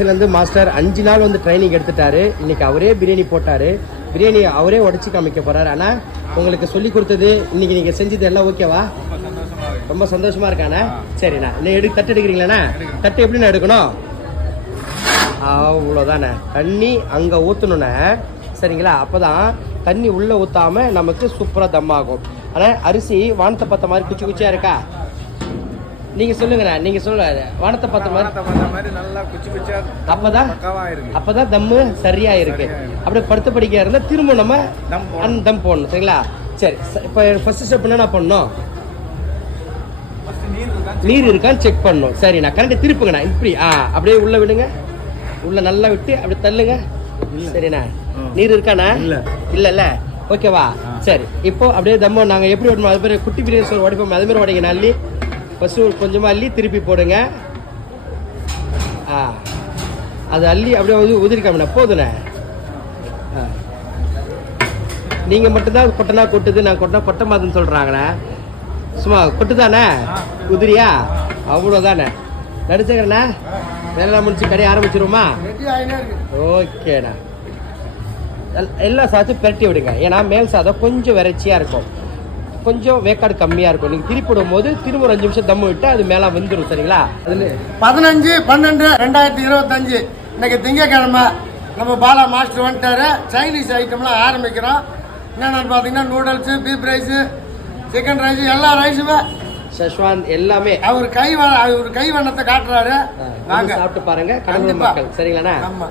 இருந்து மாஸ்டர் அஞ்சு நாள் வந்து ட்ரைனிங் எடுத்துட்டாரு. இன்னைக்கு அவரே பிரியாணி போட்டாரு. பிரியாணி அவரே உடச்சி காமிக்க போறாரு. ஆனா உங்களுக்கு சொல்லி கொடுத்தது இன்னைக்கு நீங்க செஞ்சது எல்லாம் ஓகேவா ரொம்ப சந்தோஷமா இருக்கானே சரிண்ணா இன்னும் எடு தட்டு எடுக்கிறீங்களாண்ணா தட்டு எப்படிண்ணா எடுக்கணும்? அவ்வளோதானே தண்ணி அங்கே ஊற்றணுண்ணே சரிங்களா? அப்போதான் தண்ணி உள்ளே ஊற்றாம நமக்கு சூப்பராக தம் ஆகும். ஆனால் அரிசி வானத்தை பார்த்த மாதிரி குச்சி குச்சியாக இருக்கா? நீங்கள் சொல்லுங்கண்ணா நீங்கள் சொல்லுங்க வானத்தை பார்த்த மாதிரி. பார்த்த மாதிரி நல்லா குச்சி குச்சியா அப்பதான் அப்பதான் தம்மு சரியா இருக்கு. அப்படியே படுத்த படிக்க இருந்தா திரும்ப நம்ம தம் போடணும். அன் தம் போடணும் சரிங்களா? சரி இப்போ ஃபர்ஸ்ட் ஸ்டெப் என்ன பண்ணணும்? நீர் இருக்கா நீர் இருக்கான்னு செக் பண்ணணும். சரிண்ணா கரண்ட் திருப்புங்கண்ணா இப்படி ஆ அப்படியே உள்ள விடுங்க. உள்ள நல்லா விட்டு அப்படி தள்ளுங்க. சரிண்ணா. நீர் இருக்காண்ணா இல்ல. இல்லல்ல ஓகேவா. சரி இப்போ அப்படியே தம்மு நாங்க எப்படி விடணும் அது மாதிரி குட்டி பிரியாணி சோறு உடைப்போம். அது மாதிரி உடைங்க அள்ளி ஃபஸ்ட்டு ஒரு அள்ளி திருப்பி போடுங்க. ஆ. அது அள்ளி அப்படியே வந்து உதிரிக்காமண்ணா போதுண்ணே. ஆ. நீங்க மட்டும்தான் கொட்டனா கொட்டுது நான் கொட்டினா கொட்ட மாதுன்னு சொல்கிறாங்கண்ணே சும்மா கொட்டுதானே? உதிரியா? அவ்வளோதானே நடிச்சுக்கிறண்ணா வேலைலாம் முடிச்சு கடையை ஆரம்பிச்சிருவோமா? ஓகேண்ணா. எல்- எல்லா சாதத்தையும் பெரட்டி விடுங்க. ஏன்னா மேல் சாதம் கொஞ்சம் வெரைச்சியாக இருக்கும். கொஞ்சம் வேக்காடு கம்மியாக இருக்கும். நீங்கள் திருப்பி விடும்போது திரும்ப ஒரு அஞ்சு நிமிஷம் தம்மு விட்டு அது மேலே வந்துடும் சரிங்களா? அதில் பதினஞ்சு பன்னெண்டு ரெண்டாயிரத்தி இருபத்தஞ்சு. இன்னைக்கு திங்கக்கிழமை நம்ம பாலா மாஸ்டர் வந்துட்டாரு. சைனீஸ் ஐட்டம்லாம் ஆரம்பிக்கிறோம். என்னென்னு பார்த்தீங்கன்னா noodles beef rice chicken rice எல்லா ரைஸுமே ஷஷ்வாந்த் எல்லாமே. அவர் கை அவர் கை வண்ணத்தை காட்டுறாரு. வாங்க. சாப்பிட்டு பாருங்க கண்டிப்பா. மக்கள் சரிங்களாண்ணா? ஆமா.